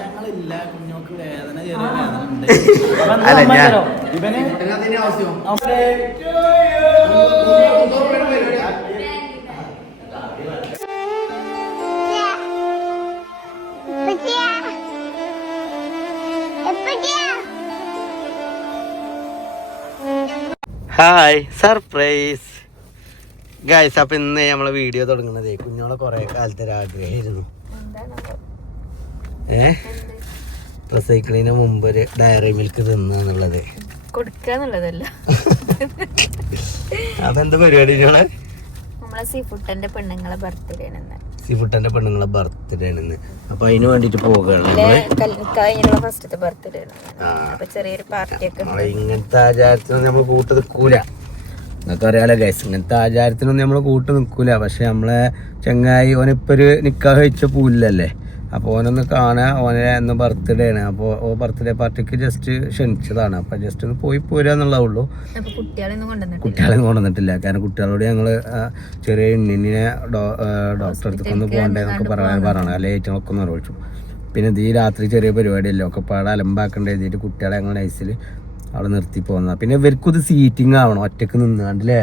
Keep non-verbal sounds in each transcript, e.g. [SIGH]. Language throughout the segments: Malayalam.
ഞങ്ങളില്ല കുഞ്ഞോക്ക് വേദന ചെറിയ വേദന ഉണ്ട് ഇവന് ഞാൻ- ഹായ് സർപ്രൈസ് ഗായ്സ് അപ്പൊ ഇന്ന് നമ്മളെ വീഡിയോ തുടങ്ങുന്നത് കുഞ്ഞോളെ കുറേ കാലത്തെ ഒരു ആഗ്രഹമായിരുന്നു. ഏ? പ്രസവിക്കണതിന് മുമ്പ് ഒരു ഡയറി മിൽക്ക് തിന്നുള്ളത് കൊടുക്കാന്നുള്ളതല്ല അപ്പൊ എന്താ പരിപാടി നമ്മളെ സീ ഫുഡിന്റെ പെണ്ണുങ്ങളെ ബർത്ത്ഡേ ആണ് സിഫുട്ടന്റെ പെണ്ണുങ്ങളെ ബർത്ത്ഡേ ആണ് അപ്പൊ അതിന് വേണ്ടിട്ട് പോവുകയാണ് ഫസ്റ്റത്തെ ബർത്ത്ഡേ. ചെറിയൊരു പാർട്ടിയൊക്കെ ഇങ്ങനത്തെ ആചാരത്തിനൊന്നും നമ്മൾ കൂട്ട് നിൽക്കൂല നിങ്ങൾക്ക് അറിയാലോ ഗൈസ് ഇങ്ങനത്തെ ആചാരത്തിനൊന്നും നമ്മൾ കൂട്ട് നിൽക്കൂല പക്ഷെ നമ്മളെ ചങ്ങായി ഓനിപ്പൊരു നിക്കാഹ് വെച്ച പൂലല്ലേ അപ്പോൾ ഓനൊന്ന് കാണുക ഓനെ എന്ന് ബർത്ത്ഡേ ആണ്. അപ്പോൾ ഓ ബർത്ത്ഡേ പാർട്ടിക്ക് ജസ്റ്റ് ക്ഷണിച്ചതാണ്. അപ്പോൾ ജസ്റ്റ് ഒന്ന് പോയി പോരുക എന്നുള്ളതേ ഉള്ളൂ കുട്ടികളെ കൊണ്ടുവന്നിട്ടില്ല. കാരണം കുട്ടികളോട് ഞങ്ങൾ ചെറിയ ഇണ്ണിനെ ഡോക്ടറെ അടുത്തൊന്ന് പോകണ്ടേന്നൊക്കെ പറയാൻ പറയണം അല്ലെ ഏറ്റവും ഒന്ന് അറിയിച്ചു പിന്നെ ഇത് ഈ രാത്രി ചെറിയ പരിപാടിയല്ലേ ഒക്കെ പാടെ അലമ്പാക്കേണ്ട എഴുതിയിട്ട് കുട്ടികളെ ഞങ്ങൾ നൈസിൽ അവിടെ നിർത്തി പോകുന്നതാണ് പിന്നെ ഇവർക്കും ഇത് സീറ്റിംഗ് ആവണം ഒറ്റയ്ക്ക് നിന്നാണ്ടല്ലേ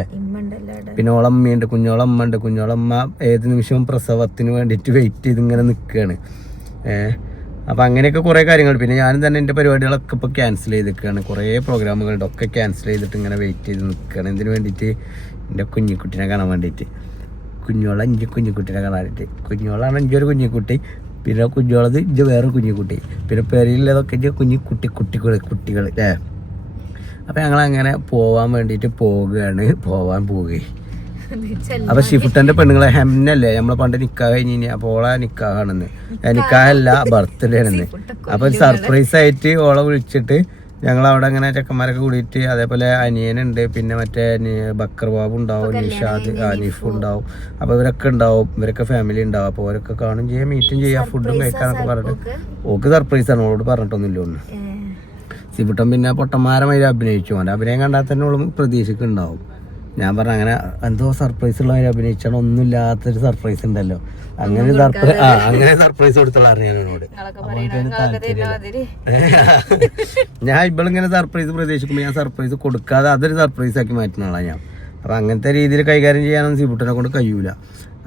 പിന്നെ ഓളമ്മയുണ്ട് കുഞ്ഞോളമ്മ കുഞ്ഞോളമ്മ ഏത് നിമിഷവും പ്രസവത്തിന് വേണ്ടിയിട്ട് വെയിറ്റ് ചെയ്ത് ഇങ്ങനെ നിൽക്കുകയാണ് ഏഹ് അപ്പം അങ്ങനെയൊക്കെ കുറേ കാര്യങ്ങൾ പിന്നെ ഞാനും തന്നെ എന്റെ പരിപാടികളൊക്കെ ഇപ്പോൾ ക്യാൻസൽ ചെയ്തിരിക്കുകയാണ് കുറേ പ്രോഗ്രാമുകളുണ്ട് ഒക്കെ ക്യാൻസൽ ചെയ്തിട്ട് ഇങ്ങനെ വെയിറ്റ് ചെയ്ത് നിൽക്കുകയാണ് എന്തിനു വേണ്ടിയിട്ട്? എന്റെ കുഞ്ഞിക്കുട്ടിനെ കാണാൻ വേണ്ടിയിട്ട്. കുഞ്ഞോളെ ഇഞ്ചി കുഞ്ഞിക്കുട്ടിനെ കാണാനായിട്ട് കുഞ്ഞോളാണ് എന്റെ ഒരു കുഞ്ഞിക്കുട്ടി. പിന്നെ കുഞ്ഞോളത് ഇഞ്ചി വേറെ കുഞ്ഞിക്കുട്ടി. പിന്നെ പെരയിലുള്ളതൊക്കെ ഇഞ്ചി കുഞ്ഞിക്കുട്ടി കുട്ടികൾ കുട്ടികൾ. ഏ? അപ്പം ഞങ്ങൾ അങ്ങനെ പോവാൻ വേണ്ടിയിട്ട് പോവുകയാണ് പോവാൻ പോവുകയും അപ്പൊ ഷിഫ്റ്റന്റെ പെണ്ണുങ്ങളെ ഹെമ്നല്ലേ നമ്മളെ പണ്ട് നിക്കാഹ് കഴിഞ്ഞ് അപ്പൊ ഓളെ നിക്കാഹാണെന്ന് നിക്കാഹല്ല ബർത്ത്ഡേ ആണെന്ന്. അപ്പൊ സർപ്രൈസ് ആയിട്ട് ഓളെ വിളിച്ചിട്ട് ഞങ്ങൾ അവിടെ അങ്ങനെ ചെക്കന്മാരൊക്കെ കൂടിയിട്ട് അതേപോലെ അനിയനുണ്ട്. പിന്നെ മറ്റേ ബക്കർ ബാബു ഉണ്ടാവും നിഷാദ് അനീഫ് ഉണ്ടാവും. അപ്പൊ ഇവരൊക്കെ ഉണ്ടാവും. ഇവരൊക്കെ ഫാമിലി ഉണ്ടാവും. അപ്പൊ അവരൊക്കെ കാണും. ചെയ്യാം മീറ്റും ചെയ്യാം. ഫുഡും കഴിക്കാനൊക്കെ പറഞ്ഞിട്ട്. ഓക്ക്? സർപ്രൈസ് ആണ്. ഓളോട് പറഞ്ഞിട്ടൊന്നുമില്ല ഒന്ന്. സിബുട്ടൻ പിന്നെ പൊട്ടന്മാരമായി അഭിനയിച്ചു. അവന്റെ അഭിനയം കണ്ടാൽ തന്നെ ഉള്ള പ്രതീക്ഷിക്കുന്നുണ്ടാവും ഞാൻ പറഞ്ഞ അങ്ങനെ എന്തോ സർപ്രൈസ് ഉള്ളവർ അഭിനയിച്ചാണ് ഒന്നുമില്ലാത്തൊരു സർപ്രൈസ് ഉണ്ടല്ലോ. അങ്ങനെ സർപ്രൈസ് ആ അങ്ങനെ സർപ്രൈസ് കൊടുത്തോളാം ഞാൻ എന്നോട് [LAUGHS] ഞാൻ ഇവളിങ്ങനെ സർപ്രൈസ് പ്രതീക്ഷിക്കുമ്പോൾ ഞാൻ സർപ്രൈസ് കൊടുക്കാതെ അതൊരു സർപ്രൈസ് ആക്കി മാറ്റുന്ന ആളാണ് ഞാൻ. അപ്പം അങ്ങനത്തെ രീതിയിൽ കൈകാര്യം ചെയ്യാനൊന്നും സിബുട്ടനെ കൊണ്ട് കഴിയൂല.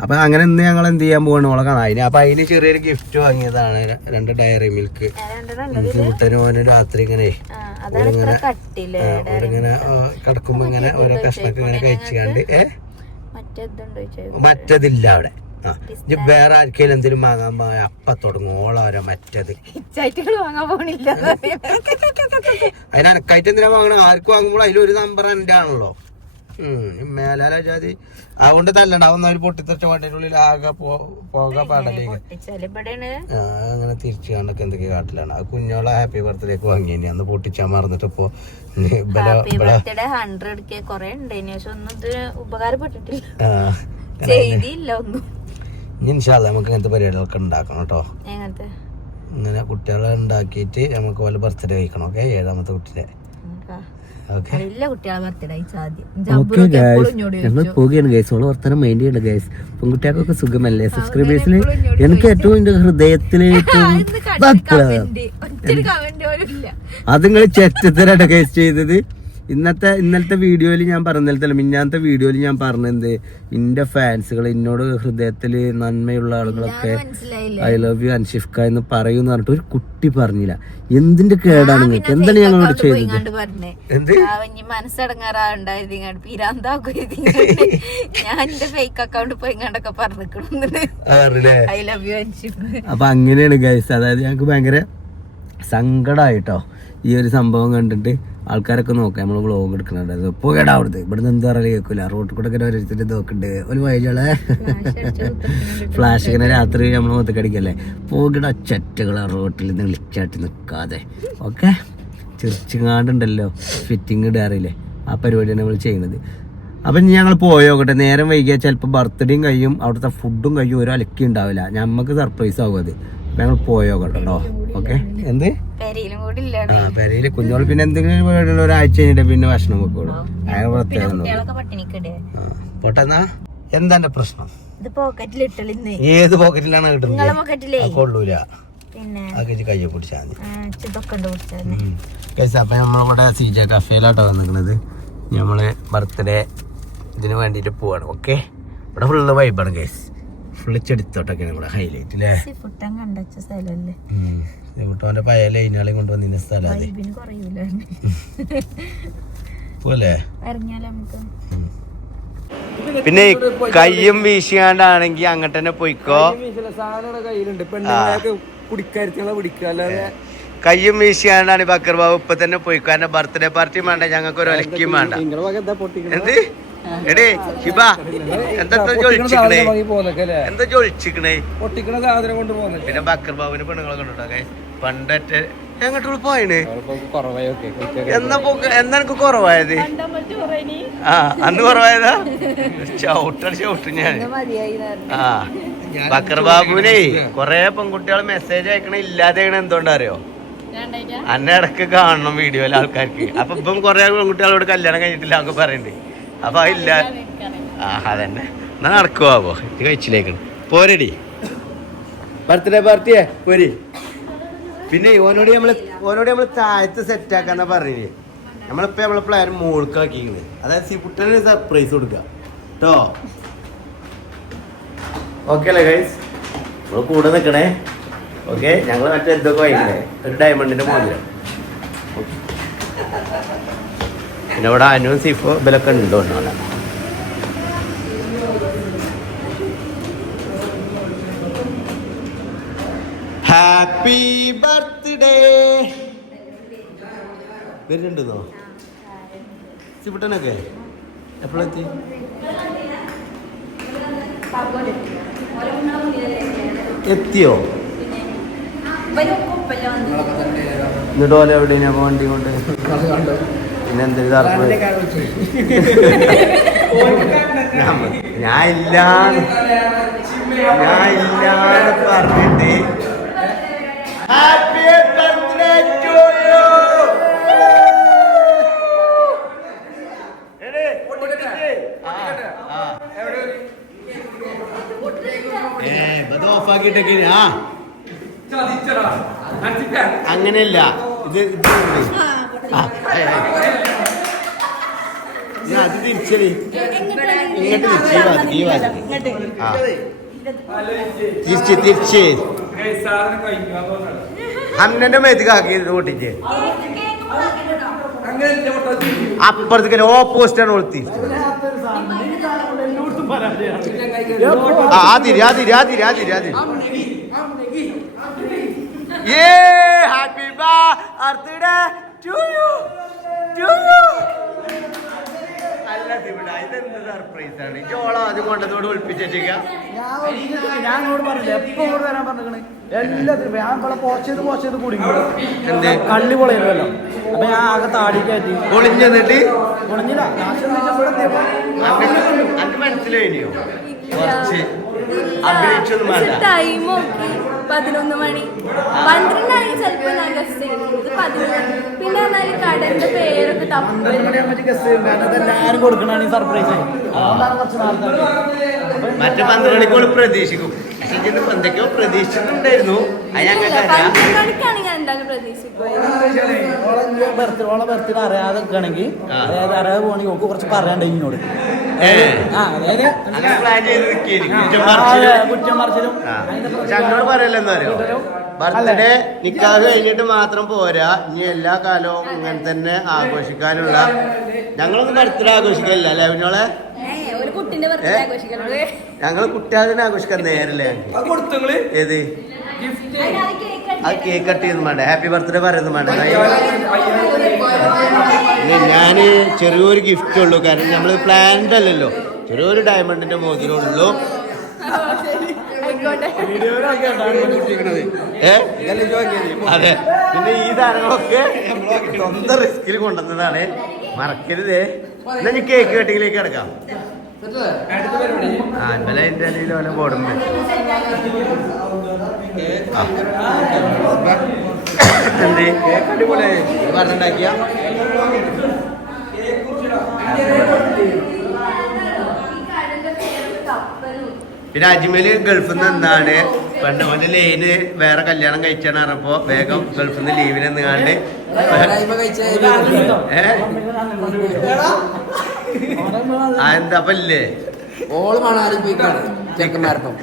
അപ്പം അങ്ങനെ ഇന്ന് ഞങ്ങൾ എന്ത് ചെയ്യാൻ പോകണം ഓളെ കാണാൻ അതിന് അപ്പം അതിന് ചെറിയൊരു ഗിഫ്റ്റ് വാങ്ങിയതാണ്. രണ്ട് ഡയറി മിൽക്ക് സിബുട്ടനും ഓന് രാത്രി ഇങ്ങനെ കട്ടില്ലേ ഇങ്ങനെ കിടക്കുമ്പോ ഇങ്ങനെ ഓരോ കഷ്ണൊക്കെ ഇങ്ങനെ കഴിച്ചുകൊണ്ട്. മറ്റതില്ല അവിടെ. വേറെ ആർക്കെങ്കിലും എന്തെങ്കിലും വാങ്ങാൻ പോയ അപ്പ തുടങ്ങും. ഓളോരോ മറ്റത്. അതിനക്കായിട്ട് എന്തിനാ വാങ്ങണം? ആർക്ക് വാങ്ങുമ്പോൾ അതിലൊരു നമ്പർ എന്റെ ആണല്ലോ. മേലാല ജാതി അതുകൊണ്ട് തല്ലണ്ട അതൊന്നും അവർ പൊട്ടിത്തെറിച്ച വണ്ടിയുടെ ഉള്ളിൽ ആകെ പോക ആ, അങ്ങനെ തിരിച്ചു കണ്ടൊക്കെ എന്തൊക്കെ കാട്ടിലാണ്. ആ കുഞ്ഞോളെ ഹാപ്പി ബർത്ത്ഡേക്ക് വാങ്ങിയ അന്ന് പൊട്ടിച്ചാ മറന്നിട്ട് ഇപ്പൊ ഇൻഷാല്ല നമുക്ക് ഇങ്ങനത്തെ പരിപാടികളൊക്കെ ഉണ്ടാക്കണം കേട്ടോ. ഇങ്ങനെ കുട്ടികളെ ഉണ്ടാക്കിയിട്ട് നമുക്ക് പോലെ ബർത്ത്ഡേ കഴിക്കണം ഓക്കെ ഏഴാമത്തെ കുട്ടിയുടെ ഞങ്ങൾ പോവുകയാണ് ഗൈസ് ഓൾ വർത്തനം മൈൻഡ് ചെയ്യണ്ട ഗൈസ് പെൺകുട്ടികൾക്കൊക്കെ സുഖമല്ലേ? സബ്സ്ക്രൈബേഴ്സിൽ എനിക്ക് ഏറ്റവും എന്റെ ഇല്ല. അത് നിങ്ങൾ ചെറ്റത്തരാണ് ഗൈസ് ചെയ്തത്. ഇന്നത്തെ ഇന്നലത്തെ വീഡിയോയിൽ ഞാൻ പറഞ്ഞില്ല മിന്നാത്തെ വീഡിയോയിൽ ഞാൻ പറഞ്ഞത് എന്റെ ഫാൻസുകൾ എന്നോട് ഹൃദയത്തിൽ നന്മയുള്ള ആളുകളൊക്കെ ഐ ലവ് യു അൻഷിഫ്ക എന്ന് പറയൂന്ന് പറഞ്ഞിട്ട് ഒരു കുട്ടി പറഞ്ഞില്ല. എന്തിന്റെ കേടാണ് നിങ്ങൾക്ക്? എന്താണ് ഞങ്ങളോട് ചെയ്തത്? എന്ത്? അപ്പൊ അങ്ങനെയാണ് ഗൈസ് അതായത് ഞങ്ങൾക്ക് ഭയങ്കര സങ്കടായിട്ടോ ഈ ഒരു സംഭവം കണ്ടിട്ട്. ആൾക്കാരൊക്കെ നോക്കാം. നമ്മൾ വ്ളോഗ് എടുക്കണുണ്ട് പോയടാ അവിടുത്തെ ഇവിടുന്ന് എന്താ പറയുക കേൾക്കില്ല റോട്ടിൽ കൂടെ ഇങ്ങനെ ഓരോരുത്തർ നോക്കുന്നുണ്ട് ഒരു വയലുകളെ ഫ്ലാഷ് ഇങ്ങനെ രാത്രി നമ്മൾ മൊത്തക്കടിക്കല്ലേ പോകട ചെറ്റകളെ റോട്ടിൽ നിന്ന് വിളിച്ചാട്ടി നിൽക്കാതെ ഓക്കെ? ചിരിച്ചുങ്ങാണ്ടുണ്ടല്ലോ. ഫിറ്റിംഗ് ഇടാറില്ലേ ആ പരിപാടിയാണ് നമ്മൾ ചെയ്യുന്നത്. അപ്പം ഞങ്ങൾ പോയോക്കട്ടെ നേരം വൈകിയാൽ ചിലപ്പോൾ ബർത്ത്ഡേയും കഴിയും. അവിടുത്തെ ഫുഡും കഴിയും. ഒരു അലക്കി ഉണ്ടാവില്ല. നമുക്ക് സർപ്രൈസ് ആകും അത്. ഞങ്ങൾ പോയോ കേട്ടോ. ഓക്കെ. എന്ത്? പെരയിലും കുഞ്ഞോൾ പിന്നെ എന്തെങ്കിലും ഒരാഴ്ച കഴിഞ്ഞിട്ട് പിന്നെ ഭക്ഷണം വെക്കോളൂ അയാൾ പ്രത്യേകം പൊട്ടെന്നാ? എന്താ പ്രശ്നം? ഏത് പോക്കറ്റിലാണ് കിട്ടുന്നത് കൊള്ളൂല. അപ്പം നമ്മളിവിടെ സി ജെ കഫേലാട്ടോ വന്നിരിക്കുന്നത് നമ്മൾ ബർത്ത്ഡേ ഇതിന് വേണ്ടിട്ട് പോവാണ്. ഓക്കെ? ഇവിടെ ഫുള്ള് വൈബാണ് ഗൈസ്. ഫുള്ള് ചെടുത്തോട്ടൊക്കെയാണ് ഇവിടെ ഹൈലൈറ്റ് അല്ലേ ഫുട്ടൻ കണ്ടച്ച സ്ഥലല്ലേ? കുട്ടോന്റെ പഴയ ലൈനുകളെയും കൊണ്ടുവന്നിരുന്ന സ്ഥലം അതെ. പോലെ പിന്നെ കയ്യും വീശിയാണ്ടാണെങ്കിൽ അങ്ങോട്ട് തന്നെ പോയിക്കോ. കയ്യും വീശിയാണ്ടാണ് ബക്കർ ബാബു ഇപ്പൊ തന്നെ പോയിക്കോ. എന്റെ ബർത്ത്ഡേ പാർട്ടിയും വേണ്ട ഞങ്ങൾക്ക് ഒരു ഒലക്കിയും വേണ്ട. എന്ത്? എടേ ഹിബ എന്താ ജൊളിച്ചിക്കണേ പോന്നൊക്കെ എന്താ ജൊളിച്ചിക്കണേ പൊട്ടിക്കണ സാധനം കൊണ്ട് പോകുന്നത് പിന്നെ ബക്കർ ബാബുവിന് പെണ്ണുങ്ങളെ കണ്ടോ പണ്ടറ്റ എങ്ങോട്ട് പോയിന് എന്നാ എന്നാ എനിക്ക് കുറവായത്? ആ അന്ന് കുറവായതാ? ചവിട്ടടി ചവിട്ട് ഞാൻ ആ ബക്കർ ബാബുവിനെ കൊറേ പെൺകുട്ടികൾ മെസ്സേജ് അയക്കണ ഇല്ലാതെ എന്തുകൊണ്ടറിയോ അന്നെ ഇടയ്ക്ക് കാണണം വീഡിയോയിലെ ആൾക്കാർക്ക്. അപ്പൊ ഇപ്പം കൊറേ പെൺകുട്ടികളോട് കല്യാണം കഴിഞ്ഞിട്ടില്ല അവർക്ക് പറയണ്ടേ. അപ്പൊ അതില്ല. ആ അതന്നെ. എന്നാ നടക്കുവാവോ ഇത് കഴിച്ചില്ലേക്കണം. പോരടി. ബർത്ത്ഡേ പാർട്ടിയെ പോരി. പിന്നെ ഓനോട് നമ്മൾ ഓനോട് നമ്മൾ താഴത്ത് സെറ്റ് ആക്കാന്നാ പറഞ്ഞേ നമ്മളിപ്പോ നമ്മളെ പ്ലാൻ മോൾക്കാക്കിക്കുന്നത് അതായത് സിപുട്ടന് സർപ്രൈസ് കൊടുക്കുക കേട്ടോ ഓക്കെ അല്ലേ ഗൈസ് നമ്മൾ കൂടെ നിൽക്കണേ ഓക്കെ ഞങ്ങൾ മറ്റേ എന്തൊക്കെ വാങ്ങിക്കണേ? ഒരു ഡയമണ്ടിന്റെ മോതിരം. Okay. പിന്നെ ഇവിടെ അനുവും സിഫോ ഇവലൊക്കെ ഉണ്ടോ എന്നാണ് ഹാപ്പി ബർത്ത്ഡേ വരുന്നുണ്ടെന്നോ ചിപ്പിട്ടനൊക്കെ എപ്പോഴെത്തി? എത്തിയോ? എന്നിട്ട് പോലെ എവിടെയാണ് വണ്ടി കൊണ്ട്? പിന്നെ ഞാൻ- ഞാൻ ഇല്ല ഞാൻ ഇല്ലാന്ന് പറഞ്ഞിട്ട്. ഹാപ്പി ബർത്ത്ഡേ ടു യു ഓഫാക്കിട്ടൊക്കെ ആ അങ്ങനെയല്ല. ഇത് ഇത്. ഞാൻ അത് തിരിച്ചടി. ഇങ്ങോട്ട് തിരിച്ച് ഈ ഭാഗത്ത്. ആ. തിരിച്ച് തിരിച്ച് അന്നന്റെ മേത്തുകാക്കി ഇത് പൊട്ടിച്ച്. അപ്പുറത്തേക്ക് ഓപ്പോസിറ്റ് ആണ് ഒളുത്തി ആ ആതിരി ആതിരി ആതിരി ആതിരി ആതിരി ഏ happy birthday to you to you അല്ല ഇവിടെ ഇതെന്ത് സർപ്രൈസ് ആണ് ചോള ആദ്യം കൊണ്ടതോട് ഒളിപ്പിച്ചേക്ക ഞാൻ പറഞ്ഞില്ല? എപ്പോ ഇങ്ങോട്ട് വരാൻ പറഞ്ഞേ എല്ലാത്തിനും ഞാൻ ഇവിടെ പോസ്റ്റ് ചെയ്ത് കുടുങ്ങി എന്ത്? കള്ളി പൊളയുമല്ലോ അപ്പൊ ഞാൻ ആകെ താടി കയറ്റി. എത്തിയപ്പോ അന്ന് മനസ്സിലായിനിയോ? കുറച്ച്. അഭിനയിച്ചൊന്നും വേണ്ട. പതിനൊന്ന് മണി. പന്ത്രണ്ടായി ചിലപ്പോ ഞാൻ ഗസ്റ്റ് ചെയ്യുന്നത് പതിനൊന്ന്. പിന്നെ എന്നാൽ കടന്റെ പേരൊക്കെ തപ്പും മറ്റു പന്ത്രണ്ടിക്കോൾ പ്രതീക്ഷിക്കും. പക്ഷെ ഇതിന് എന്തൊക്കെയോ പ്രതീക്ഷിച്ചിട്ടുണ്ടായിരുന്നു. അത് ഞങ്ങൾക്ക് അറിയാം പന്ത്രണ്ട് ഓളെ ബർത്ത്ഡേ അറിയാതെ നിൽക്കണമെങ്കിൽ അതായത് അറിയാതെ പോകണമെങ്കിൽ ഓക്ക് കുറച്ച് പറയണ്ടേ കുറ്റം പറിച്ചിൽ. ബർത്ത്ഡേ നിക്കാഹ് കഴിഞ്ഞിട്ട് മാത്രം പോരാ. ഇനി എല്ലാ കാലവും ഇങ്ങനെ തന്നെ ആഘോഷിക്കാനുള്ള ഞങ്ങളൊന്നും ബർത്ത്ഡേ ആഘോഷിക്കലില്ല അല്ലേ അവനോളെ ഞങ്ങൾ കുട്ടികളെ ആഘോഷിക്കാൻ നേരല്ലേ? ഏത്? ആ കേക്ക് കട്ട് ചെയ്യുന്നു വേണ്ട ഹാപ്പി ബർത്ത്ഡേ പറയുന്നു വേണ്ട ഞാൻ ചെറിയൊരു ഗിഫ്റ്റ് ഉള്ളൂ. കാരണം നമ്മൾ പ്ലാൻഡ് അല്ലല്ലോ. ചെറിയൊരു ഡയമണ്ടിന്റെ മോതിരമുള്ളൂ അതെ. പിന്നെ ഈ സാധനങ്ങളൊക്കെ സ്വന്തം റിസ്കിൽ കൊണ്ടുവന്നതാണ്. മറക്കരുതേ. എന്നാ ഞാൻ കേക്ക് കട്ടിങ്ങിലേക്ക് കിടക്കാം. ആ ഇന്നലെ അല്ലെങ്കിൽ ഓല പോടുമ്പോ എന്ത് പറഞ്ഞിണ്ടാക്കിയ പിന്നെ അജ്മൽ ഗൾഫിൽ നിന്ന് എന്താണ് പണ്ട് ലൈന് വേറെ കല്യാണം കഴിച്ചാണ് പറഞ്ഞപ്പോ വേഗം ഗൾഫിൽ നിന്ന് ലീവിന് നിന്നാണ്ട് എന്താ അപ്പൊ ഇല്ലേ? ഓൾ മണാലി പോയിക്കാണ്. ചെക്കന്മാർക്കും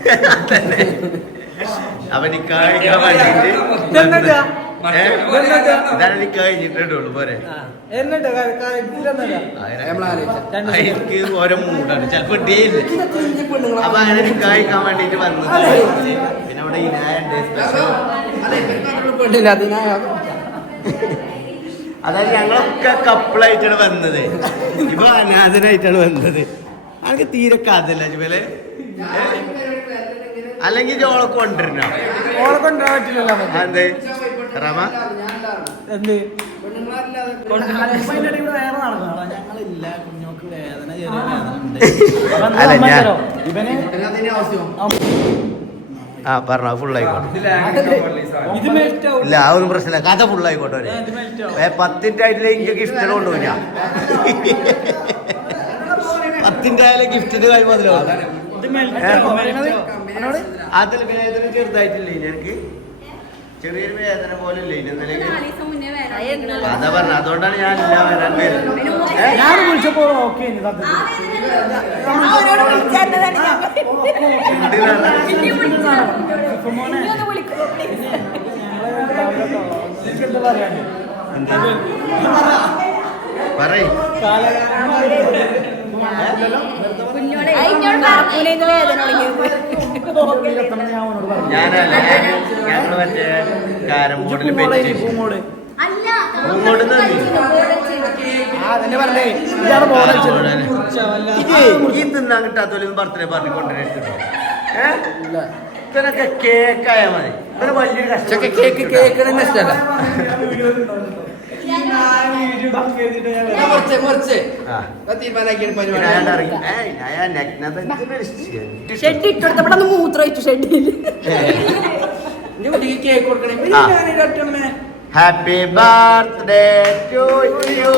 അപ്പൊ നിക്കാഴിക്കാൻ വേണ്ടിട്ട്? ഇതാണ് പോരെ. എന്നിട്ട്. എനിക്ക് ഓരോ മൂടാണ് ചിലപ്പോ ഡേ ഇല്ല? അപ്പൊ അങ്ങനെ നിക്കാഴിക്കാൻ വേണ്ടിട്ട് വന്നത്. പിന്നെ അവിടെ ഇനായുണ്ട് അതായത് ഞങ്ങളൊക്കെ കപ്പിളായിട്ടാണ് വന്നത്. ഇപ്പൊ അനാഥനായിട്ടാണ് വന്നത്. അനക്ക് തീരെ കഥല്ല ഇവലെ അല്ലെങ്കിൽ ജോളെ കൊണ്ടുവരണോ? ഓളെ കൊണ്ടുവരാൻ പറ്റില്ലല്ലോ നമുക്ക്. അതെന്ത് റമ? എന്ത്? ഞങ്ങളില്ല. കുഞ്ഞോക്ക് വേദന ചെറിയ വേദന ഉണ്ട്. ഞാൻ-? ഇവന് ആ പറഞ്ഞോ ഫുൾ ആയിക്കോട്ടെ. ഇത് മെൽറ്റ് ആവും ഇല്ല ആ ഒരു പ്രശ്നമില്ല. കഥ ഫുള്ളായിക്കോട്ടെ ആയിക്കോട്ടെ ഇത് മെൽറ്റ് ആവും ഏ പത്തിന്റെ ആയിട്ടില്ല എനിക്ക് ഗിഫ്റ്റ് കൊണ്ടുപോയി പത്തിന്റെ ആയാലും ഗിഫ്റ്റിന് കാര്യം എന്നോട് അതിൽ വേദന ചെറുതായിട്ടില്ലേ എനിക്ക്? ചെറിയൊരു വേദന പോലെ ഇല്ലേ ഇന്നലെ? അതാ പറഞ്ഞ അതുകൊണ്ടാണ് ഞാൻ ഇല്ല വരാൻ വരുന്നത്? ഞാൻ വിളിച്ചപ്പോ ഓക്കെ പറയാ. ഞാനല്ല ഞങ്ങൾ മറ്റേ ഈ തിന്നാൻ കിട്ടാത്തോലും ബർത്ത്ഡേ പാർട്ടി കൊണ്ടുവരുന്നുണ്ടോ കേക്കായ മതി വലിയ വലിയൊരു കേക്ക് കേക്ക് ഇഷ്ടല്ല ഷെഡ് ഇട്ടെടുത്തപ്പോൾ ഒന്ന് മൂത്രമൊഴിച്ചു ഷെഡിൽ ഏയ്. ഇനി കുട്ടിക്ക് കേക്ക് കൊടുക്കണേ. Happy birthday to you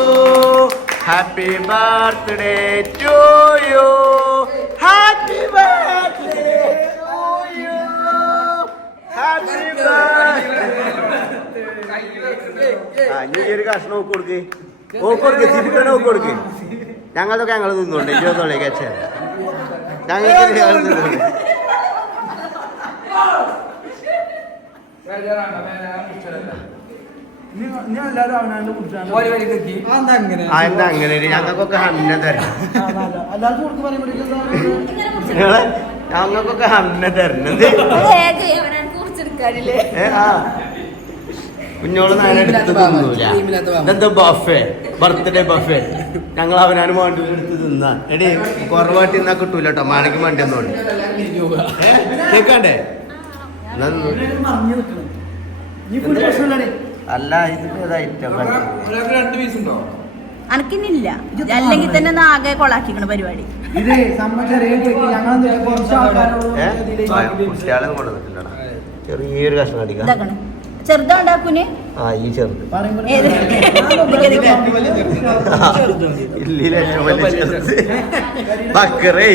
happy birthday to you happy birthday to you happy ആ ഇനി ഈ ഒരു കഷ്ണം നോക്കി കൊടുക്ക്. നോക്കി കൊടുക്ക് തിരിക്കണ നോക്കി കൊടുക്ക്. ഞങ്ങളതൊക്കെ ഞങ്ങൾ നിന്നുണ്ട് ഇരുപത്തോളേ കച്ച ഞങ്ങൾക്ക് ഞങ്ങൾ എന്താ അങ്ങനെ? ഞങ്ങൾക്കൊക്കെ ഹന്ന തരണം. ഞങ്ങൾക്കൊക്കെ ഹന്ന തരണം. ആ. കുഞ്ഞോൾ ബഫേ ബർത്ത്ഡേ ബഫേ ഞങ്ങൾ അവനാണ് വേണ്ടി എടുത്ത് തിന്നാ. എടി കുറവായിട്ട് തിന്നാ കിട്ടൂല കേട്ടോ മാണയ്ക്ക് വേണ്ടി എന്നാ ഫുൾ പ്രശ്നമില്ലേ അല്ല ഇതിന്റെ ഐറ്റം രണ്ട് പീസ് ഉണ്ടോ? അനക്കിന്നില്ല അല്ലെങ്കിൽ തന്നെ ആകെ കൊളാക്കിക്കണ പരിപാടി. ചെറിയൊരു കഷ്ണം അടിക്കാം. ചെറുതാണ്ടാക്കുന്? ആ ഈ ചെറുത്? ഇല്ലില്ല ബക്കറേ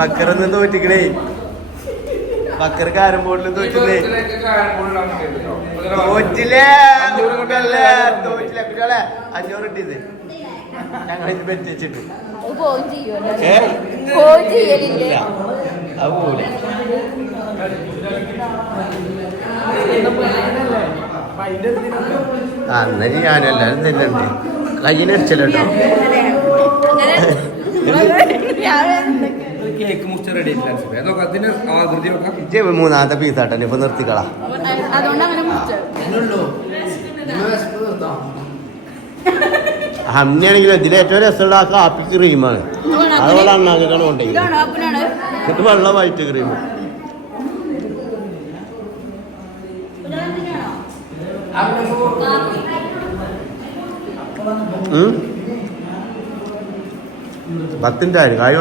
ബക്കറന്ന് തോറ്റിക്കണേ. ബക്കർ കാരം ബോർഡിൽ തോറ്റില്ലേ? തോറ്റില്ലേ തോറ്റില്ലേ തോറ്റില്ലേ? കുട്ടികളെ അഞ്ഞൂറ് ഇട്ടിത് ഞങ്ങൾ ഇത് ഇല്ല. അത് പോലെ ആ എന്നാ ഞാൻ എല്ലാവരും തന്നെ ഉണ്ട് കയ്യിനടിച്ചല്ലോ കേക്ക് മുറിച്ച് റെഡി ആയിട്ടില്ല മൂന്നാമത്തെ പീസാട്ടെ ഇപ്പൊ നിർത്തിക്കളാ. ഹമ്മിയാണെങ്കിലും ഇതിൽ ഏറ്റവും രസമുള്ള ആ കാപ്പി ക്രീമാണ് അതുപോലെ അണ്ണാക്കിട്ടാണ് കൊണ്ടുപോയി. എന്നിട്ട് വെള്ളം വൈറ്റ് ക്രീം പത്തിന്റെ ആര് കായ്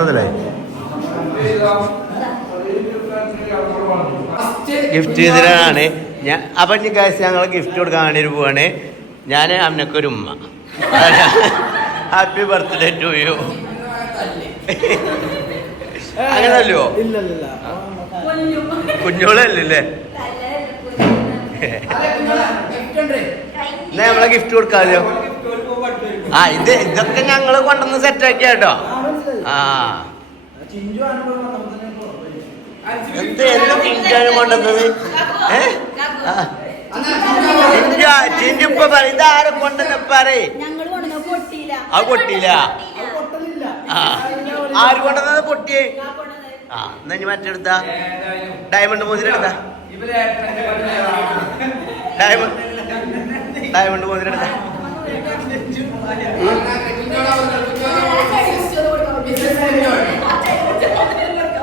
ഗിഫ്റ്റ് ചെയ്തിട്ടാണ് ഞാൻ അപ്പൊ ഇനി കാശ് ഞങ്ങൾ ഗിഫ്റ്റ് കൊടുക്കാൻ വേണ്ടി പോവാണ്. ഞാൻ അമ്മക്കൊരു ഉമ്മ. ഹാപ്പി ബർത്ത്ഡേ ടു യു അങ്ങനല്ലോ കുഞ്ഞോളല്ലേ? എന്നാ നമ്മളെ ഗിഫ്റ്റ് കൊടുക്കാമല്ലോ? ആ ഇത് ഇതൊക്കെ ഞങ്ങൾ കൊണ്ടുവന്ന് സെറ്റ് ആക്കിയ കേട്ടോ. ആ. എന്ത് എന്ത് ചിഞ്ചാണ് കൊണ്ടുവന്നത്? ഏ? ആ. ചിഞ്ചു ചിഞ്ചു ഇപ്പൊ പറ ഇതാരെ ആരെ കൊണ്ടുവന്ന പറയേ. അത് പൊട്ടിയില്ല. ആ ആര് കൊണ്ടുവന്നത്? പൊട്ടിയേ. ആ എന്നാ ഇനി മറ്റെടുത്ത ഡയമണ്ട് മോതിരം എടുത്താ. ഡയമണ്ട് ഡയമണ്ട് മോതിരം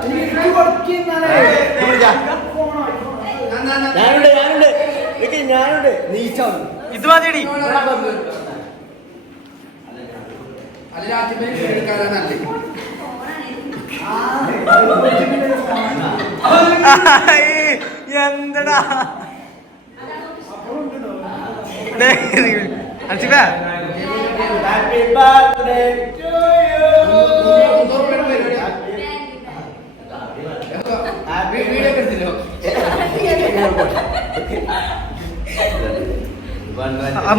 എനിക്ക് ഞാനുണ്ട് ഞാനുണ്ട്. നിക്ക് ഞാനുണ്ട്. നീച്ച ഇത് മതിയടി. എന്തടാ? Ansiba happy birthday to video എടുത്തില്ലോ.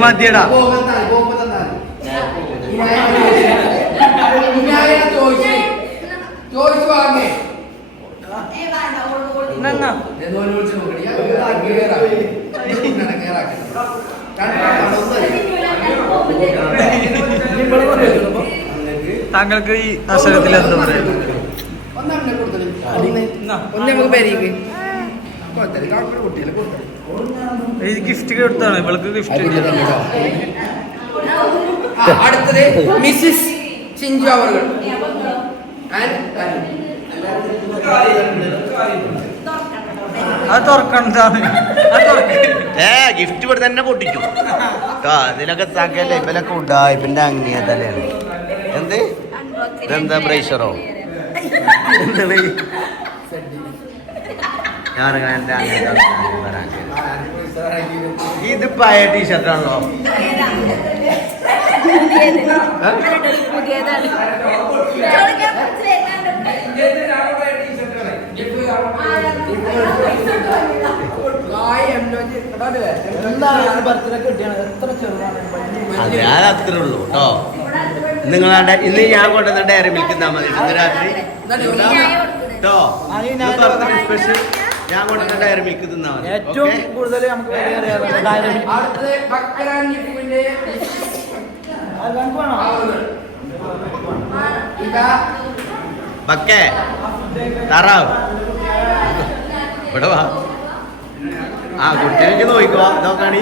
മതിയടാ ചോദിച്ച് വാങ്ങേ എന്നോട് വിളിച്ച് നോക്കണേ [LAUGHS] താങ്കൾക്ക് ഈ അവസരത്തിൽ എന്താ പറയാ ഗിഫ്റ്റ് കൊടുത്താണ്. ഇവൾക്ക് ഗിഫ്റ്റ് അടുത്തത് മിസ്സിസ് ചിഞ്ചു അവർ അത് തുറക്കണ്ടാണ് ഏ ഗിഫ്റ്റ് ഇവിടെ തന്നെ പൊട്ടിക്കും അതിലൊക്കെ സകല ഇവലൊക്കെ ഉണ്ടായി. പിന്നെ അങ്ങനെ തന്നെയാണ് എന്ത്? ഇതെന്താ പ്രൈഷറോ. ഇത് പഴയ ടീഷർട്ടാണല്ലോ. എന്താണ് ബർത്ത്ഡേ കിട്ടിയാണ് എത്ര ചെറുതാണ് അതെ അത് അത്രേ ഉള്ളൂ കേട്ടോ. നിങ്ങൾ ഇന്ന് ഞാൻ കൊണ്ടുവന്ന ഡയറി മിൽക്ക് തന്നാ മതി. ഇന്ന് രാത്രി കേട്ടോ. സ്പെഷ്യൽ ഞാൻ കൊണ്ടുവന്ന ഡയറി മിൽക്ക് തന്നാ മതി. ഏറ്റവും? കൂടുതൽ നമുക്ക് വില അറിയാവുന്നത് ഇവിടെ വാ. ആ കുട്ടികൾക്ക് നോക്കിക്കോ നോക്കാണി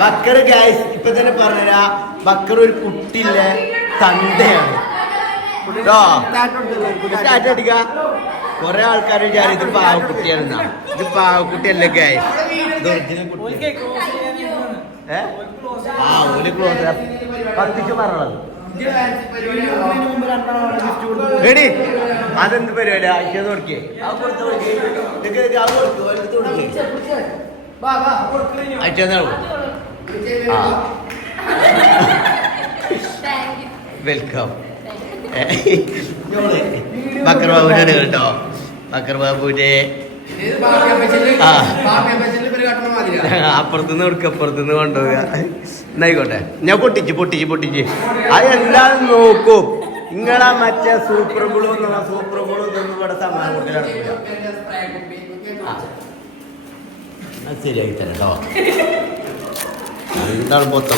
ബക്കർ ഗൈസ് ഇപ്പൊ തന്നെ പറഞ്ഞുതരാ ബക്കർ ഒരു കുട്ടിയില്ല തന്തയാണ്. ടിക്ക കൊറേ ആൾക്കാർ വിചാരം ഇത് പാവക്കുട്ടിയാണെന്നാ ഇത് പാവക്കുട്ടിയല്ല ഗായ്സ് ഇത് ഒറിജിനൽ കുട്ടി ഏ? ആ ഒരു ക്ലോസ് കത്തിച്ച് പറഞ്ഞത് എടി അതെന്ത് പരിപാടി? അയച്ചത് കൊടുക്കേ. അത് കൊടുത്ത് കൊടുക്കേ. നിനക്ക് നിനക്ക് കൊടുക്ക്. വാ വാ അയച്ചതാണ് ആ വെൽക്കം. ബക്കർ കേട്ടോ. ബക്കർ ബാബുവിന്റെ ഇത് ബാർബിയ സ്പെഷ്യൽ ആ. അപ്പുറത്തുനിന്ന് കൊടുക്ക അപ്പുറത്തുനിന്ന് കൊണ്ടുപോവുക. എന്നായിക്കോട്ടെ. ഞാൻ പൊട്ടിച്ച് പൊട്ടിച്ച് പൊട്ടിച്ച് അതെല്ലാം നോക്കും. നിങ്ങളാ മറ്റേ സൂപ്പർ ബ്ലൂ എന്നുള്ള സൂപ്പർ ബ്ലൂ ഇതൊന്നും ഇവിടെ സമാനം ശരിയായി തരട്ടോ ആ. അത് ശരിയാക്കി തരാം കേട്ടോ. എന്താണ് പൊത്ത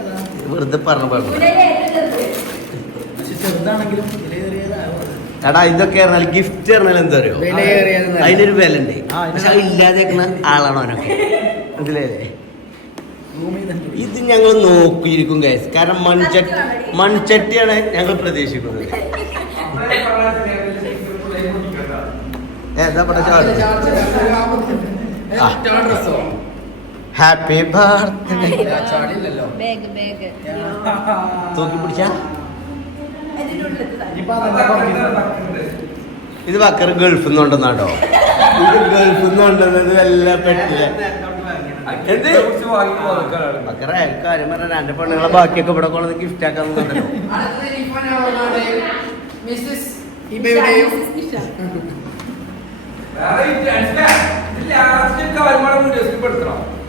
അതാ. വെറുതെ പറഞ്ഞു പറഞ്ഞു. ചെറുതാണെങ്കിലും എടാ ഇതൊക്കെ പറഞ്ഞാൽ ഗിഫ്റ്റ് പറഞ്ഞാൽ എന്താ അറിയോ? വിലയേറിയതെന്ന് അതിനൊരു വില ഉണ്ട് പക്ഷെ അത് ഇല്ലാതെക്കുന്ന ആളാണോ അവനൊക്കെ. മനസ്സിലായില്ലേ? ഇത് ഞങ്ങൾ നോക്കിയിരിക്കും ഗൈസ് കാരണം മൺചട്ടി മൺചട്ടിയാണ് ഞങ്ങൾ പ്രതീക്ഷിക്കുന്നത്. ഏതാ പറഞ്ഞ ഹാപ്പി ബർത്ത്ഡേ തൂക്കി പിടിച്ച ഇത് ബക്കർ ഗൾഫിൽ നിന്ന് കൊണ്ടുവന്നാട്ടോ ഇത് ഗൾഫിൽ നിന്ന് കൊണ്ടുവന്നത് വല്ല പെട്ടില്ല എന്ത്? ബക്കറ കാര്യം പറഞ്ഞ രണ്ട് പെണ്ണുങ്ങളെ ബാക്കിയൊക്കെ ഇവിടെ കൊണ്ടുവന്ന് ഗിഫ്റ്റ് ആക്കാൻ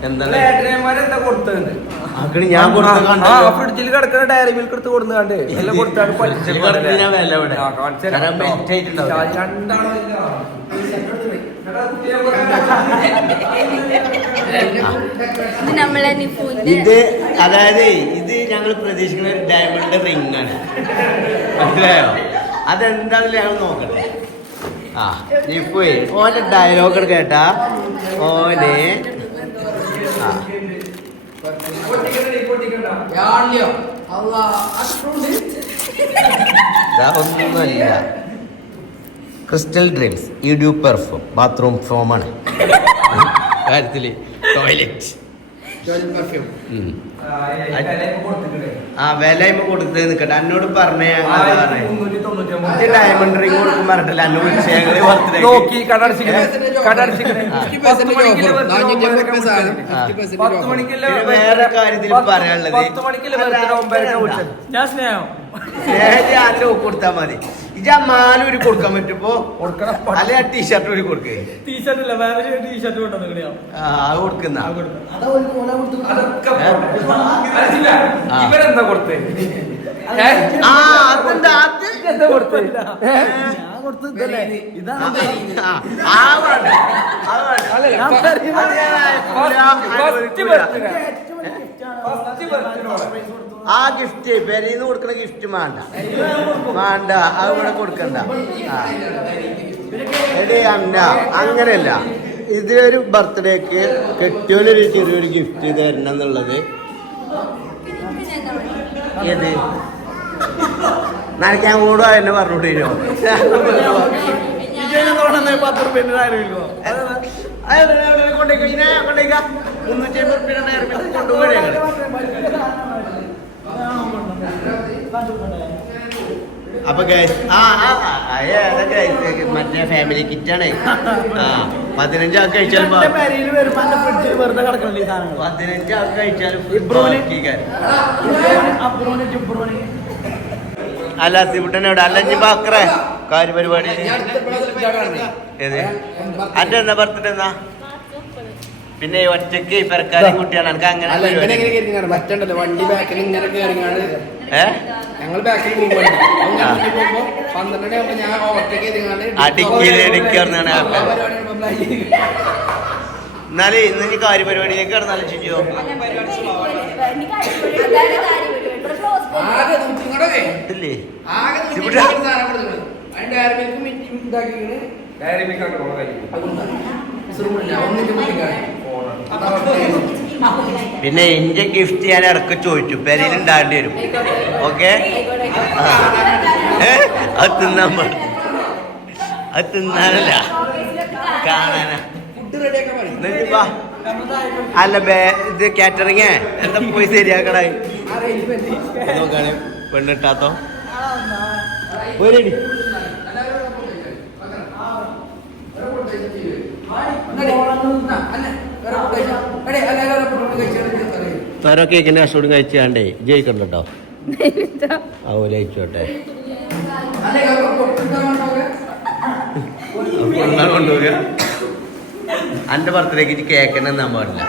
എന്താണ് എന്താ കൊടുത്തത്? ഞാൻ ആ. ഫ്രിഡ്ജിൽ കിടക്കുന്ന ഡയറി മിൽക്ക് എടുത്ത് കൊടുന്ന് കണ്ട്. എല്ലാം കൊടുത്താണ്. ഇത് നമ്മളെ നിഫുന്റെ ഇത് അതായത് ഇത് ഞങ്ങൾ പ്രതീക്ഷിക്കുന്ന ഒരു ഡയമണ്ട് റിംഗ് ആണ് മനസ്സിലായോ? അതെന്താണെന്ന് ഞങ്ങൾ നോക്കട്ടെ. ആ നീ പോയി ഓന്റെ ഡയലോഗ് കേട്ടാ. ഓനെ ആ യാളിയോ അല്ലാ അഷ്ടുണ്ട് ഇതാ ഒന്നുമല്ല ക്രിസ്റ്റൽ ഡ്രീംസ് ഈ ഡ്യൂ പെർഫോം ബാത്റൂം ഫോമാണ് കാര്യത്തിൽ ടോയ്ലറ്റ് പെർഫ്യൂം ആ വില ഇപ്പൊ കൊടുത്തത് നിക്കട്ടെ. എന്നോട് പറഞ്ഞേ ഡയമണ്ട് റിംഗ് കൊടുക്കും പറഞ്ഞിട്ടില്ല? എന്നെ വിളിച്ച് ഞങ്ങൾ നോക്കി വേറെ കാര്യത്തിൽ പറയാനുള്ളത് ഞാൻ സ്നേഹം. അല്ല കൊടുത്താ മതി. ഇജ മാല ഒരു കൊടുക്കാൻ പറ്റുമ്പോ കൊടുക്കണം അല്ലെ ആ ടീഷർട്ട് ഒരു കൊടുക്കേ? ടീഷർട്ട് ഇല്ല വേറെ ടീഷർട്ട് കൊണ്ടുവന്നിക്കണോ ആ അത് കൊടുക്കുന്ന? അതൊക്കെ ഏ? ആ. ഇവരെന്താ കൊടുത്തേ? ആ അതെന്താ? അത് എന്താ കൊടുത്തേ? ഞാൻ കൊടുത്തത് ഇതല്ലേ. ഇതാണ് ആ, ഗിഫ്റ്റ് പെരീന്ന് കൊടുക്കുന്ന ഗിഫ്റ്റ് വേണ്ട വേണ്ട അത് ഇവിടെ കൊടുക്കണ്ട. എടീ അന്ന അങ്ങനെയല്ല. ഇതിലൊരു ബർത്ത്ഡേക്ക് കെട്ടിയോനൊരു ചെറിയൊരു ഗിഫ്റ്റ് തരണം എന്നുള്ളത്. ഏത്? നനയ്ക്കാൻ കൂടുക എന്നെ പറഞ്ഞോട്ടിരോ പത്ത് റുപ്യ കൊണ്ടേക്ക മുന്നൂറ്റി അമ്പത് റുപ്യ കൊണ്ടുപോയി അപ്പൊ ഗൈസ് ആ ആ ആ, ആ? മറ്റേ ഫാമിലി കിറ്റാണ് ആ പതിനഞ്ച് ആൾക്ക് കഴിച്ചാലും പതിനഞ്ച് ആൾക്ക് കഴിച്ചാലും അല്ല സിബുട്ടനോട് അല്ല ഇനി ബാക്കറേ കാര്യപരിപാടി. ഏത്? അന്റെ എന്നാ ബർത്ത്ഡേ എന്നാ പിന്നെ ഈ ഒറ്റയ്ക്ക് പെരക്കാരും കുട്ടിയാണ്? എനിക്ക് അങ്ങനെ മറ്റുണ്ടല്ലോ വണ്ടി ബാക്കിൽ ഇങ്ങനെ കയറിയാണ് ഞങ്ങൾ ബാക്കിൽ പന്ത്രണ്ട് ഞാൻ. എന്നാലേ ഇന്ന് കാര്യപരിപാടിയിലേക്ക് കടന്നാലും ആകെ ഇവിടെ? ഡയറി മുന്നിലാണ് പിന്നെ എന്റെ ഗിഫ്റ്റ് ഞാൻ ഇടയ്ക്ക് ചോദിച്ചു പെരയിൽ ഉണ്ടാകേണ്ടി വരും. ഓക്കെ? അത് തിന്നാൻ പാടില്ല. അത് തിന്നാനല്ല. കാണാനാ. അല്ല ബേ ഇത് കാറ്ററിങ് എന്താ പോയി ശരിയാക്കടായി പെണ്ണിട്ടാത്തോ പോരടി വേറെ ഇങ്ങനെ കഷ്ടോടും കഴിച്ചാണ്ടേ ജയിക്കണ്ട കേട്ടോ അതുപോലെ അയച്ചോട്ടെ കൊണ്ടുപോവുക? എന്റെ ബർത്ത്ഡേക്ക് തിന്നാൻ പാടില്ല.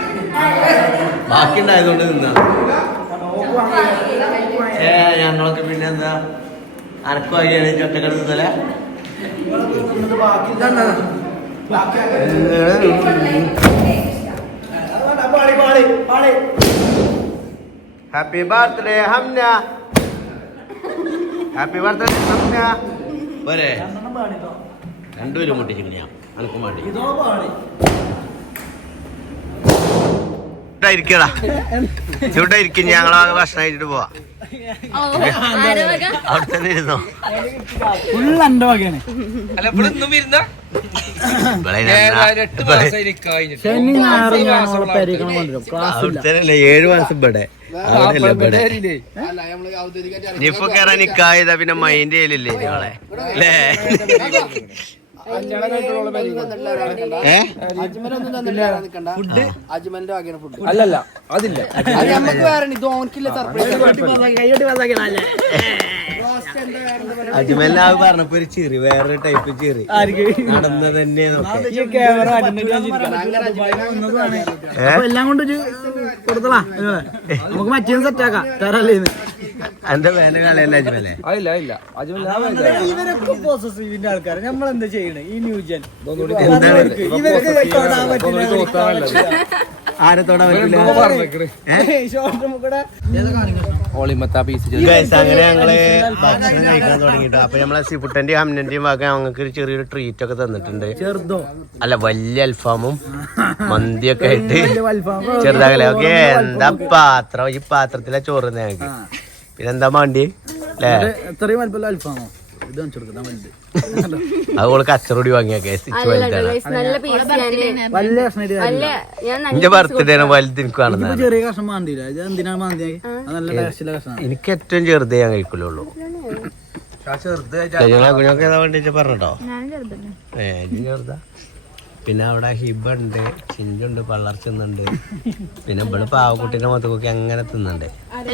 ബാക്കി ഉണ്ടായതുകൊണ്ട് നിന്നാ ഏ ഞങ്ങളൊക്കെ പിന്നെ എന്താ അനക്കും അയ്യാണ് ഒറ്റക്കട നിന്നല happy birthday Hamna happy birthday Hamna പോരെ രണ്ടുപേരും മുട്ടിച്ചിട്ട് ഞാൻ. അനക്കും വേണ്ടി ഇവിടെ ചുട്ടായിരിക്കും ഞങ്ങൾ ഭക്ഷണം കഴിച്ചിട്ട് പോവാ. അവിടെ തന്നെ ഇരുന്നോ? ഫുൾ എന്റെ വകയാണ്. അല്ല ഇവിടെ ഇന്നും ഇരുന്ന? മാസം കഴിഞ്ഞിട്ട്. ശനി ഞായറും ഞാൻ അവളെ കൊണ്ടുവരും ക്ലാസ് അവിടെ തന്നെയല്ലേ ഏഴ് മാസം ഇവിടെ. അവിടെയല്ല കേറാൻ നിക്കായതാ പിന്നെ മൈൻഡ് ചെയ്യലില്ലേ നിങ്ങളെ അല്ലേ? അല്ലല്ല അതില്ല. വേറെ അജ്മലാവ് പറഞ്ഞപ്പോ ഒരു ചിറി വേറൊരു ടൈപ്പ് ചെറിയ നടന്ന തന്നെ എല്ലാം കൊണ്ട് കൊടുത്തളാ. നമുക്ക് മറ്റേ സെറ്റാക്കാം തരല്ലേ എന്റെ വേല കളയല്ല അജ്മലെ. ഇല്ല ഇല്ല ഇവരൊക്കെ പോസസീവിന്റെ ആൾക്കാർ നമ്മൾ എന്താ ചെയ്യണേ? ഈ ന്യൂജൻ അങ്ങനെ ഞങ്ങൾ ഭക്ഷണം കഴിക്കാൻ തുടങ്ങിട്ടോ അപ്പൊ നമ്മളെ സിഫുട്ടന്റെയും അമ്മന്റെയും ഭാഗം ഞങ്ങൾക്ക് ഒരു ചെറിയൊരു ട്രീറ്റ് ഒക്കെ തന്നിട്ടുണ്ട്. ചെറുതോ. അല്ല വലിയ അൽഫാമും [LAUGHS] മന്തിയൊക്കെ ആയിട്ട് ചെറുതാകലെ ചെറുതാകല്ലേ ഓക്കെ എന്താ പാത്രം? ഈ പാത്രത്തിലെ ചോറ് ഞങ്ങൾക്ക് പിന്നെന്താ മാണ്ടി അല്ലേ എത്രയും വലുപ്പമല്ല അൽഫാമോ? ഇത് കാണിച്ചു കൊടുക്കാം വലുത് കച്ചറോടി വാങ്ങിയൊക്കെ വലിയ കഷ്ണം എന്റെ ബർത്ത്ഡേ ആണ്. വലുത് എനിക്ക് കാണുന്നത്. ചെറിയ കഷ്ണം മാന്തിയില്ല ഇത് എന്തിനാണ് മാന്തിയത് അത് നല്ല ടേസ്റ്റുള്ള കഷ്ണം എനിക്ക് ഏറ്റവും ചെറുതേ ഞാൻ കഴിക്കുള്ളൂ. കുഞ്ഞൊക്കെ ഏതാ വേണ്ടി പറഞ്ഞോ ഏ ചെറുതാ. പിന്നെ അവിടെ ഹിബ ഉണ്ട് ചിഞ്ചുണ്ട് പള്ളർച്ചുന്നുണ്ട് പിന്നെ ഇവിടെ പാവക്കുട്ടീന്റെ മൊത്തക്കൊക്കെ അങ്ങനെ തിന്നണ്ടേ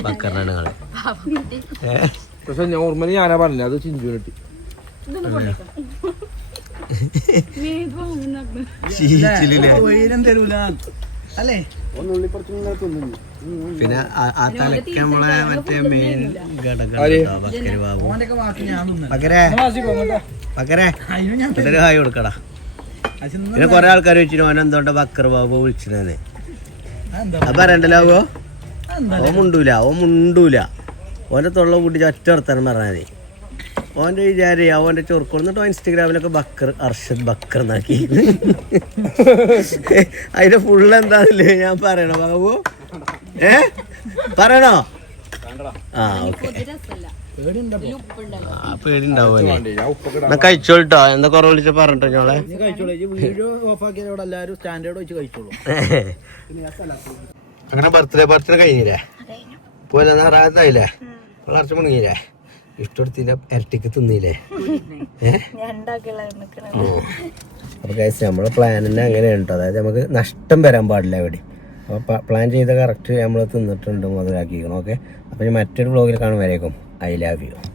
ബക്കറിനാണ് നിങ്ങൾ പക്ഷെ ഓർമ്മ ഞാനാ പറഞ്ഞത് അത് ചിഞ്ചു കിട്ടി. പിന്നെ ആ- തലക്ക് നമ്മളെ മറ്റേ മെയിൻ ഘടകം പകരേ ബാബു. ഞാൻ ബക്കരെ? ഒരു ഹായ് കൊടുക്കടാ. പിന്നെ കൊറേ ആൾക്കാർ വെച്ചിട്ട് ഓൻ എന്തോണ്ട ബക്കർ ബാബു? വിളിച്ചിരുന്നേ അത് പറയണ്ടല്ലോ ബാബോ? ഓ മുണ്ടൂല ഓ മുണ്ടൂല. ഓന്റെ തൊള്ള കൂട്ടി ഒറ്റ വർത്താനം പറഞ്ഞാൽ മതി. ഓന്റെ വിചാരി അവന്റെ ചൊറുക്കോൾ എന്നിട്ട് ഓൻ ഇൻസ്റ്റഗ്രാമിലൊക്കെ ബക്കർ അർഷദ് ബക്കർ എന്നാക്കി. അതിന്റെ ഫുള്ള് എന്താന്നില്ലേ ഞാൻ പറയണോ ബാബു? ഏ? പറയണോ? ആ ഓക്കെ. കഴിച്ചോളിട്ടോ. എന്താ കൊറവ് വിളിച്ച പറഞ്ഞിട്ടോ ഞങ്ങളെ [LAUGHS] അങ്ങനെ ബർത്ത്ഡേ പാർട്ടി കഴിഞ്ഞില്ലേ? പോലെ നാറായതായില്ലേ? വളർച്ച മുണങ്ങിയില്ലേ? ഇഷ്ടപ്പെടുത്തില്ല ഇരട്ടിക്ക് തിന്നില്ലേ അപ്പൊ കഴിച്ച് നമ്മളെ പ്ലാനിന് അങ്ങനെയാണ് കേട്ടോ അതായത് നമുക്ക് നഷ്ടം വരാൻ പാടില്ല എവിടെ അപ്പോൾ പ്ലാൻ ചെയ്ത കറക്റ്റ് നമ്മൾ തിന്നിട്ടുണ്ട് മുതലാക്കിയിരിക്കണം ഓക്കെ അപ്പോൾ മറ്റൊരു വ്ളോഗിൽ കാണും വരേക്കും. I love you